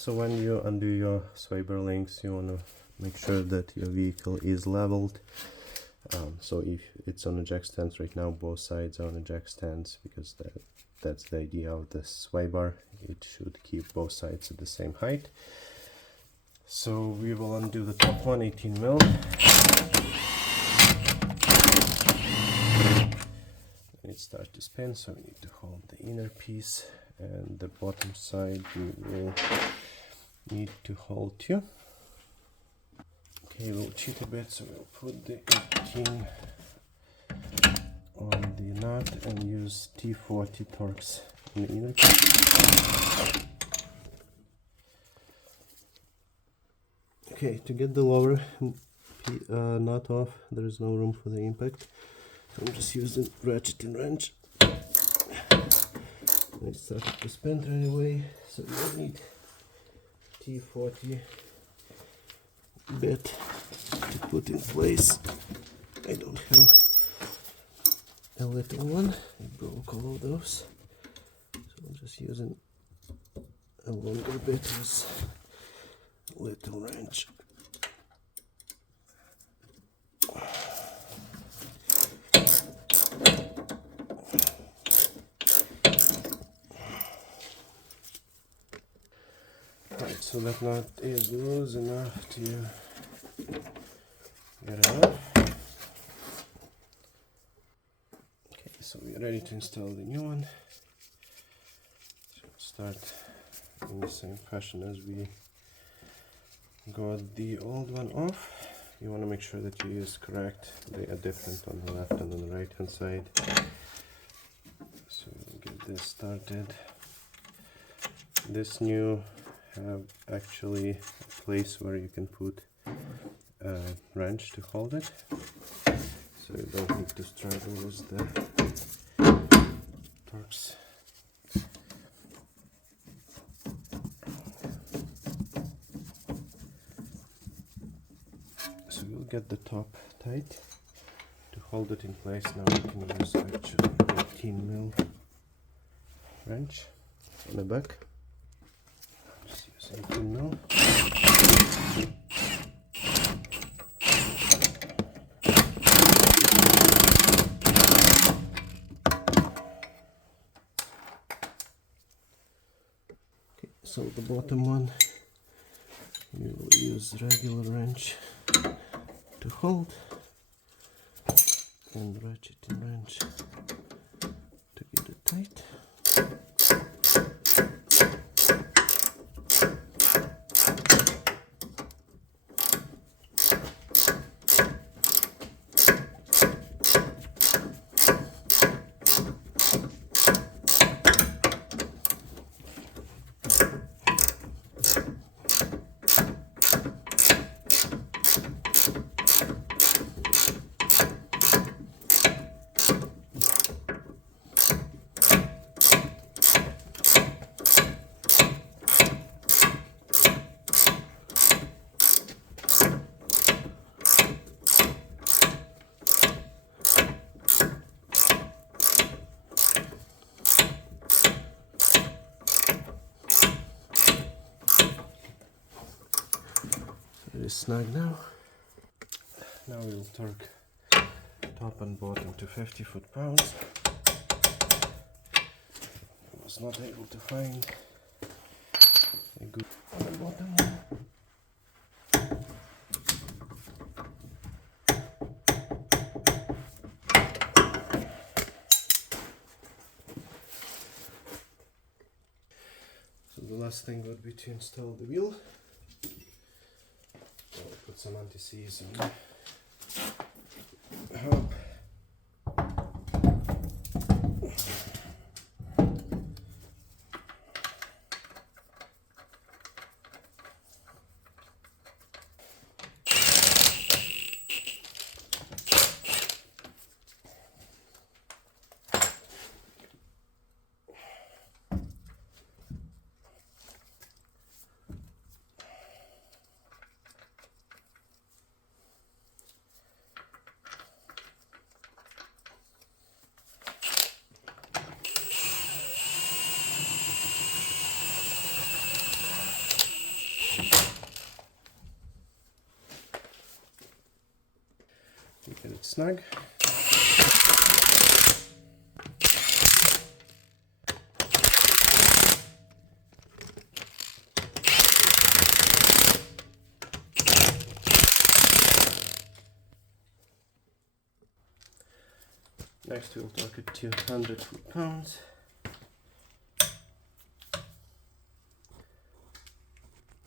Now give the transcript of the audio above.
So when you undo your swivel links, you want to make sure that your vehicle is leveled. So if it's on a jack stands right now, both sides are on a jack stands, because that's the idea of the sway bar. It should keep both sides at the same height. So we will undo the top one, 18 mil. And it starts to spin, so we need to hold the inner piece, and the bottom side we will need to hold too. Okay, we'll cheat a bit, so we'll put the 18 on the nut and use T40 Torx in the inner piece. Okay, to get the lower nut off, there is no room for the impact, so I'm just using ratchet and wrench. It started to spin right away, so you don't need T40 bit to put in place. I don't have a little one, I broke all of those, so I'm just using a longer bit with a little wrench. Right, so that nut is loose enough to get it off. Okay, so we are ready to install the new one. So start in the same fashion as we got the old one off. You want to make sure that you use correct. They are different on the left and on the right hand side. So we'll get this started. This new have actually a place where you can put a wrench to hold it, so you don't need to struggle with the Torx. So we'll get the top tight. To hold it in place, now we can use actually 18 mil wrench on the back. Just use 18 mil. Okay, so the bottom one, we will use regular wrench to hold, and ratchet and wrench to get it tight. It is snug now. Now we will torque top and bottom to 50 foot-pounds. I was not able to find a good on the bottom one. So the last thing would be to install the wheel. I'll put some anti-seize in the hub. snug. Next we'll torque it to 100 foot-pounds.